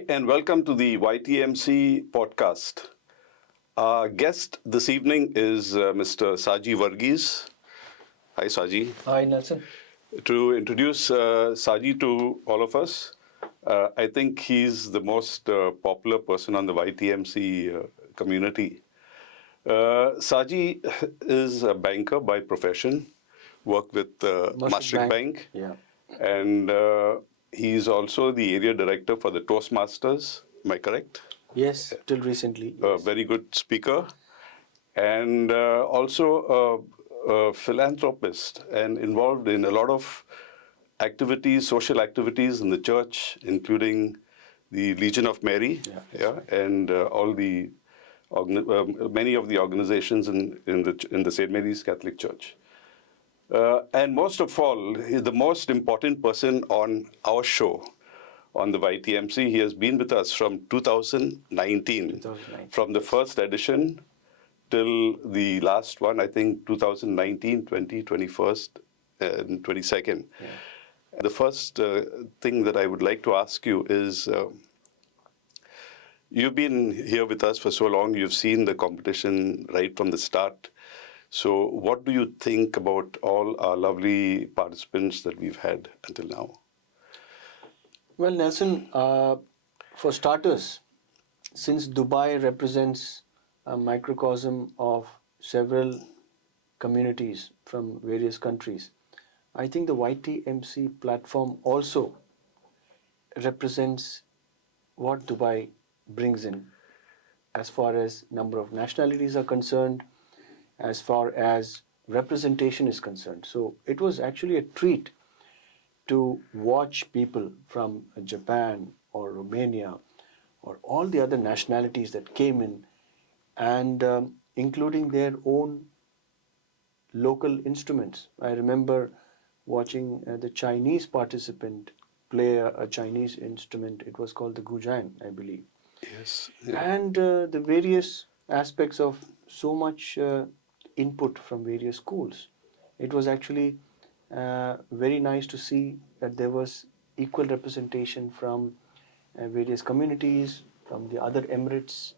Hi, and welcome to the YTMC podcast. Our guest this evening is Mr. Saji Varghese. Hi, Saji. Hi, Nelson. To introduce Saji to all of us, I think he's the most popular person on the YTMC community. Saji is a banker by profession, worked with Maastricht Bank. Yeah. And he's also the area director for the Toastmasters. Am I correct? Yes, till recently. A Yes. very good speaker. And also a philanthropist and involved in a lot of activities, social activities in the church, including the Legion of Mary, and all the many of the organizations in the St. Mary's Catholic Church. And most of all, he's the most important person on our show, on the YTMC. He has been with us from 2019. From the first edition till the last one, I think 2019, 20, 21st, and 22nd. Yeah. The first thing that I would like to ask you is, you've been here with us for so long, you've seen the competition right from the start. So what do you think about all our lovely participants that we've had until now? Well, Nelson, for starters, since Dubai represents a microcosm of several communities from various countries, I think the YTMC platform also represents what Dubai brings in as far as number of nationalities are concerned, as far as representation is concerned. So it was actually a treat to watch people from Japan or Romania or all the other nationalities that came in, and including their own local instruments. I remember watching the Chinese participant play a Chinese instrument. It was called the gujan, I believe. Yes. Yeah. And the various aspects of so much input from various schools. It was actually very nice to see that there was equal representation from various communities, from the other emirates.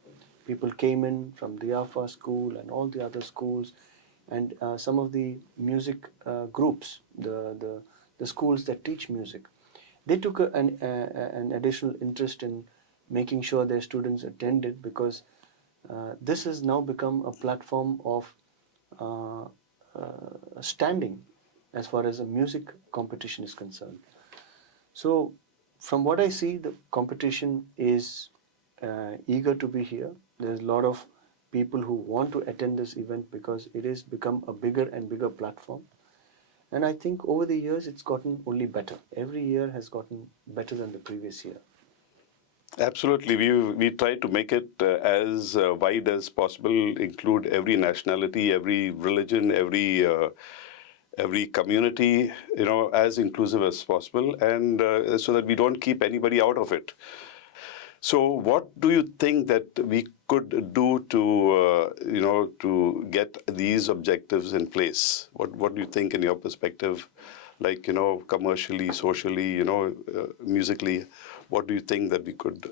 People came in from the Yafa school and all the other schools, and some of the music groups, the schools that teach music. They took an additional interest in making sure their students attended, because this has now become a platform of standing as far as a music competition is concerned. So from what I see, the competition is eager to be here. There's a lot of people who want to attend this event because it has become a bigger and bigger platform. And I think over the years, it's gotten only better. Every year has gotten better than the previous year. Absolutely. We try to make it as wide as possible, include every nationality, every religion, every community, as inclusive as possible, and so that we don't keep anybody out of it. So what do you think that we could do to get these objectives in place? What do you think in your perspective, like, commercially, socially, musically, what do you think that we could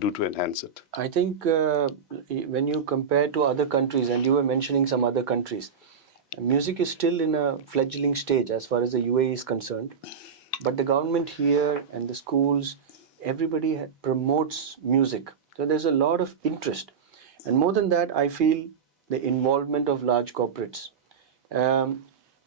do to enhance it? I think when you compare to other countries, and you were mentioning some other countries, music is still in a fledgling stage as far as the UAE is concerned. But the government here and the schools, everybody promotes music. So there's a lot of interest. And more than that, I feel the involvement of large corporates.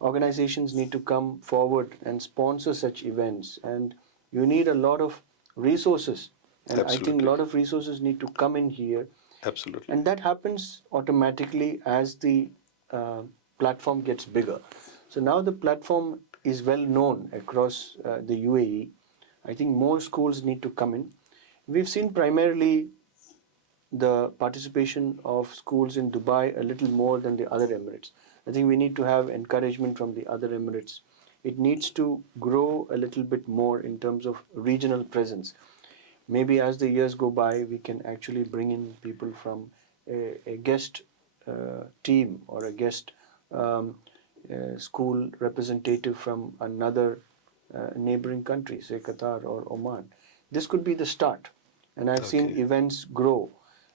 Organizations need to come forward and sponsor such events. And you need a lot of resources. And Absolutely. I think a lot of resources need to come in here. Absolutely. And that happens automatically as the platform gets bigger. So now the platform is well known across the UAE. I think more schools need to come in. We've seen primarily the participation of schools in Dubai a little more than the other Emirates. I think we need to have encouragement from the other Emirates. It needs to grow a little bit more in terms of regional presence. Maybe as the years go by, we can actually bring in people from a guest team or a guest school representative from another neighboring country, say Qatar or Oman. This could be the start. And I've seen Okay. events grow.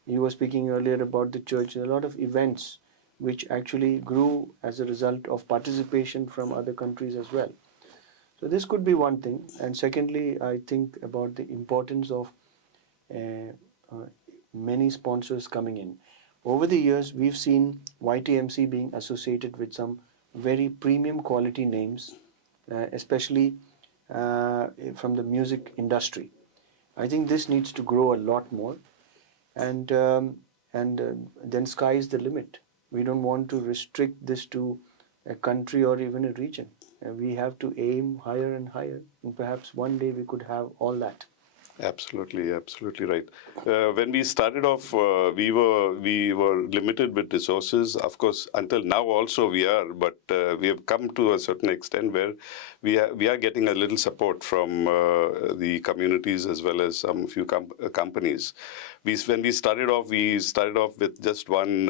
You were speaking earlier about the church. A lot of events which actually grew as a result of participation from other countries as well. So this could be one thing. And secondly, I think about the importance of uh, uh, many sponsors coming in. Over the years, we've seen YTMC being associated with some very premium quality names, especially from the music industry. I think this needs to grow a lot more, and then sky is the limit. We don't want to restrict this to a country or even a region. We have to aim higher and higher, and perhaps one day we could have all that. Absolutely, absolutely right. When we started off, we were limited with resources. Of course, until now also we are, but we have come to a certain extent where we are getting a little support from the communities as well as some few companies. When we started off with just one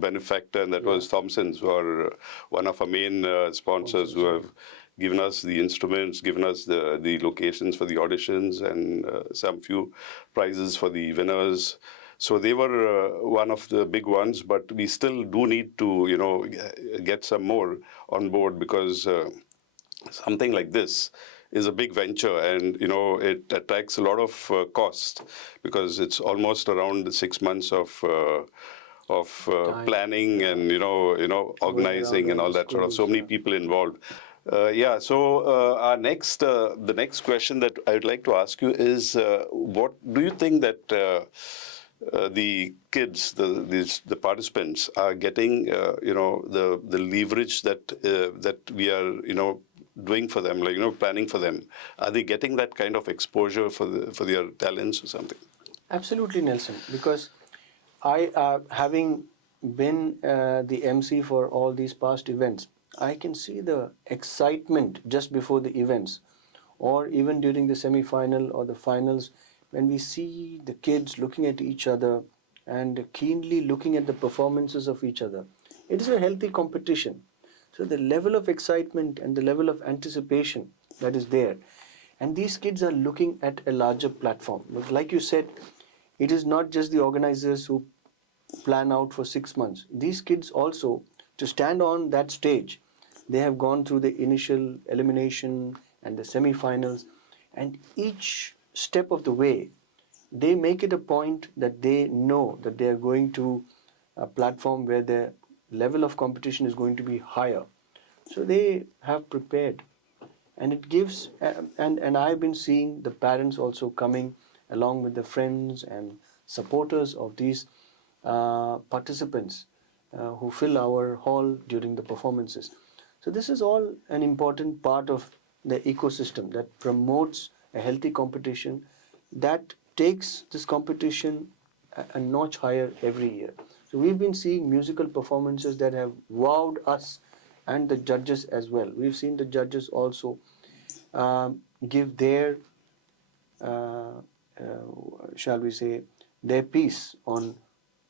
benefactor, and that Yeah. was Thompson's, who are one of our main sponsors, who Yeah. have given us the instruments, given us the locations for the auditions, and some few prizes for the winners. So they were one of the big ones, but we still do need to, get some more on board, because something like this is a big venture, and it attracts a lot of cost, because it's almost around 6 months of Time. planning, Yeah. and Going around organizing and all all the that sort of, schools. so many Yeah. people involved. Yeah. So the next question that I'd like to ask you is, what do you think that the kids, the participants, are getting, the leverage that we are, doing for them, like, planning for them? Are they getting that kind of exposure for their talents or something? Absolutely, Nelson. Because having been the MC for all these past events, I can see the excitement just before the events, or even during the semi-final or the finals, when we see the kids looking at each other and keenly looking at the performances of each other. It is a healthy competition. So the level of excitement and the level of anticipation that is there, and these kids are looking at a larger platform. Like you said, it is not just the organizers who plan out for 6 months. These kids also, to stand on that stage, they have gone through the initial elimination and the semi-finals, and each step of the way, they make it a point that they know that they are going to a platform where the level of competition is going to be higher. So they have prepared, and it gives and I've been seeing the parents also coming along with the friends and supporters of these participants who fill our hall during the performances. So this is all an important part of the ecosystem that promotes a healthy competition, that takes this competition a notch higher every year. So we've been seeing musical performances that have wowed us and the judges as well. We've seen the judges also give their, uh, shall we say, their piece on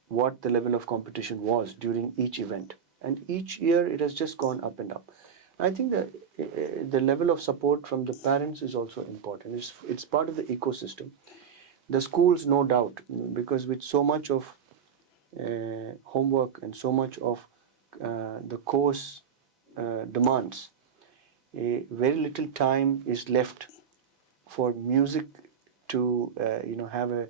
what the level of competition was during each event. And each year it has just gone up and up. I think that the level of support from the parents is also important. It's part of the ecosystem. The schools, no doubt, because with so much of homework and so much of the course demands, very little time is left for music to have a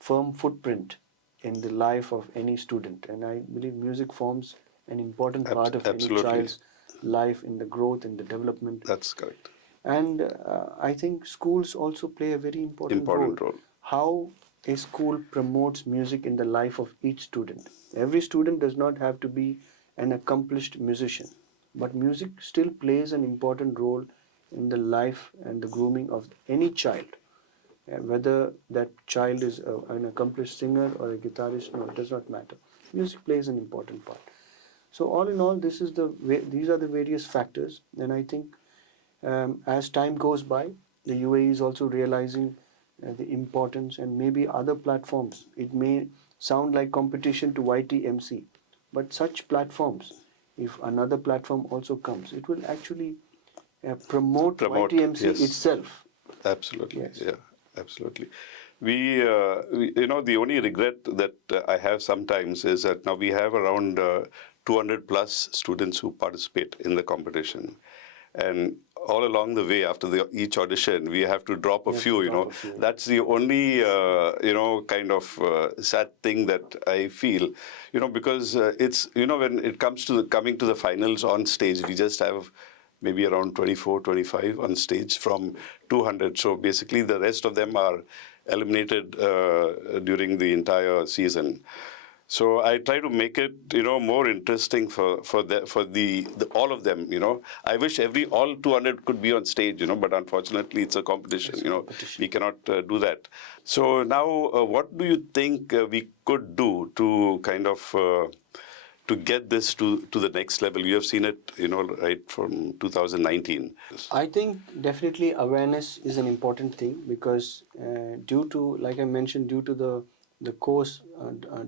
firm footprint in the life of any student. And I believe music forms an important part of any Absolutely, child's life in the growth and the development. that's correct. And I think schools also play a very important role. Important role. How a school promotes music in the life of each student. Every student does not have to be an accomplished musician, but music still plays an important role in the life and the grooming of any child. Whether that child is an accomplished singer or a guitarist, no, it does not matter. Music plays an important part. So all in all, these are the various factors, and I think as time goes by, the UAE is also realizing the importance, and maybe other platforms. It may sound like competition to YTMC, but such platforms, if another platform also comes, it will actually promote Promote, YTMC yes. itself. Absolutely, Yes. yeah, absolutely. The only regret that I have sometimes is that now we have around 200 plus students who participate in the competition. And all along the way, after each audition, we have to drop a You have to few. drop a few. That's the only, kind of sad thing that I feel, because it's, when it comes to coming to the finals on stage, we just have maybe around 24, 25 on stage from 200. So basically, the rest of them are eliminated during the entire season. So I try to make it, more interesting for the all of them. I wish all 200 could be on stage, but unfortunately it's a competition. It's a competition. We cannot do that. So now, what do you think we could do to kind of to get this to the next level? You have seen it, right from 2019. I think definitely awareness is an important thing because due to, like I mentioned, due to the course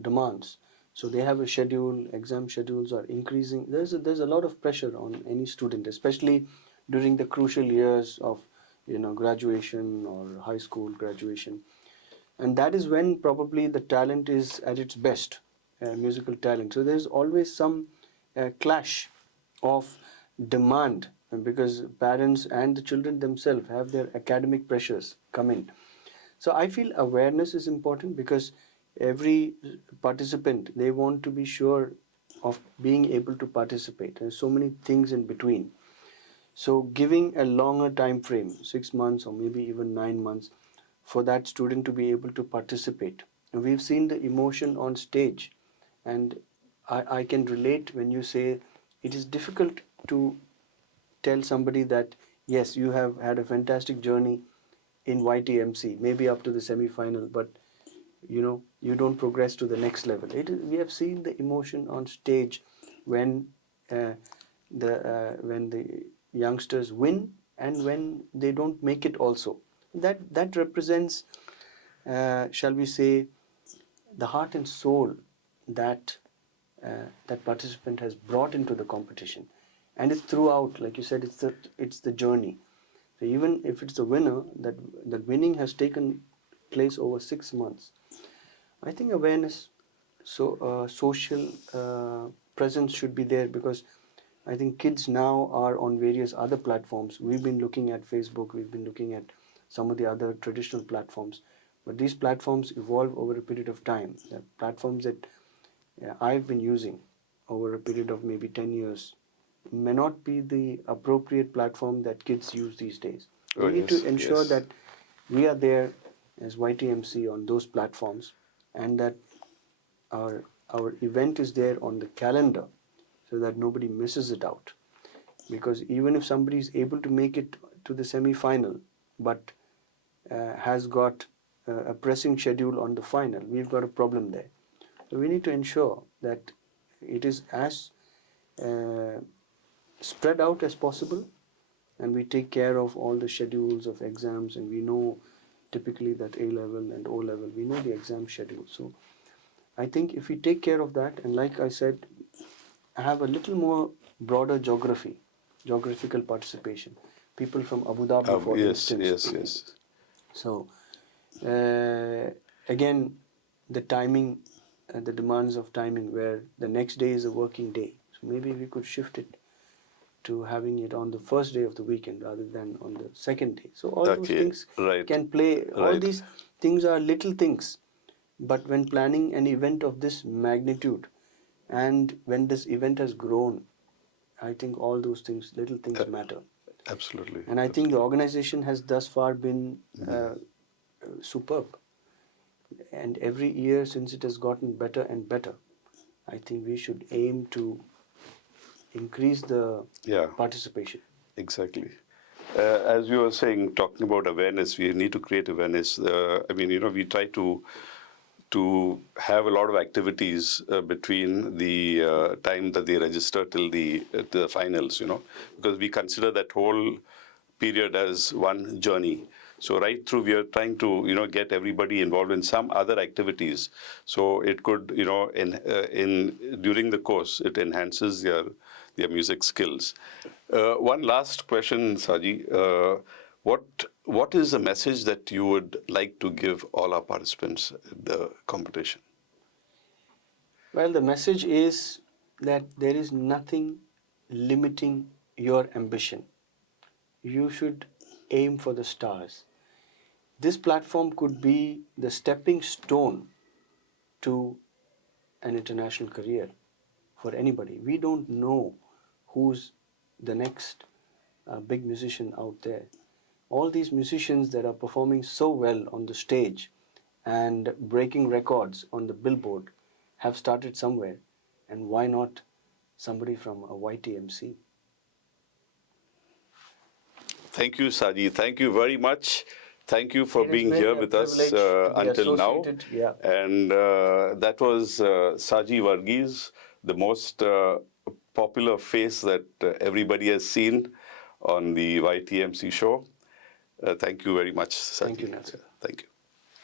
demands, so they have a schedule. Exam schedules are increasing. There's a lot of pressure on any student, especially during the crucial years of graduation or high school graduation, and that is when probably the talent is at its best, musical talent. So there's always some clash of demand because parents and the children themselves have their academic pressures come in. So I feel awareness is important because every participant, they want to be sure of being able to participate. There's so many things in between. So giving a longer time frame, 6 months or maybe even 9 months, for that student to be able to participate. And we've seen the emotion on stage, and I can relate when you say it is difficult to tell somebody that yes, you have had a fantastic journey in YTMC, maybe up to the semi-final, but you don't progress to the next level. We have seen the emotion on stage when uh, the youngsters win and when they don't make it also. That represents, shall we say, the heart and soul that that participant has brought into the competition, and it's throughout. Like you said, it's the journey. So even if it's the winner, that winning has taken place over 6 months. I think awareness, social presence should be there because I think kids now are on various other platforms. We've been looking at Facebook, we've been looking at some of the other traditional platforms, but these platforms evolve over a period of time. The platforms that I've been using over a period of maybe 10 years may not be the appropriate platform that kids use these days. Oh, We need to yes, ensure yes. that we are there as YTMC on those platforms and that our event is there on the calendar so that nobody misses it out. Because even if somebody is able to make it to the semi-final but has got a pressing schedule on the final, we've got a problem there. So we need to ensure that it is as uh, spread out as possible, and we take care of all the schedules of exams, and we know typically that A level and O level, we know the exam schedule. So I think if we take care of that, and like I said, have a little more broader geographical participation, people from Abu Dhabi, for Yes, instance. yes, yes. So again, the timing, the demands of timing, where the next day is a working day. So maybe we could shift it to having it on the first day of the weekend rather than on the second day. So all those Okay, things right, can play. All right. these things are little things, but when planning an event of this magnitude, and when this event has grown, I think all those things, little Uh, things matter. Absolutely. And I think the organization has thus far been superb. And every year since it has gotten better and better, I think we should aim to increase the Yeah, participation. exactly. As you were saying, talking about awareness, we need to create awareness. We try to have a lot of activities between the time that they register till the finals, because we consider that whole period as one journey. So right through, we are trying to get everybody involved in some other activities. So it could in during the course it enhances their music skills. One last question, Saji. What what is the message that you would like to give all our participants in the competition? Well, the message is that there is nothing limiting your ambition. You should aim for the stars. This platform could be the stepping stone to an international career for anybody. We don't know who's the next big musician out there. All these musicians that are performing so well on the stage and breaking records on the billboard have started somewhere, and why not somebody from a YTMC? Thank you, Saji. Thank you very much. Thank you for It has being been here a with us privilege to be until now. associated. Yeah. And that was Saji Varghese, the most popular face that everybody has seen on the YTMC show. Thank you very much, Saji. Thank you, Nelson. Thank you.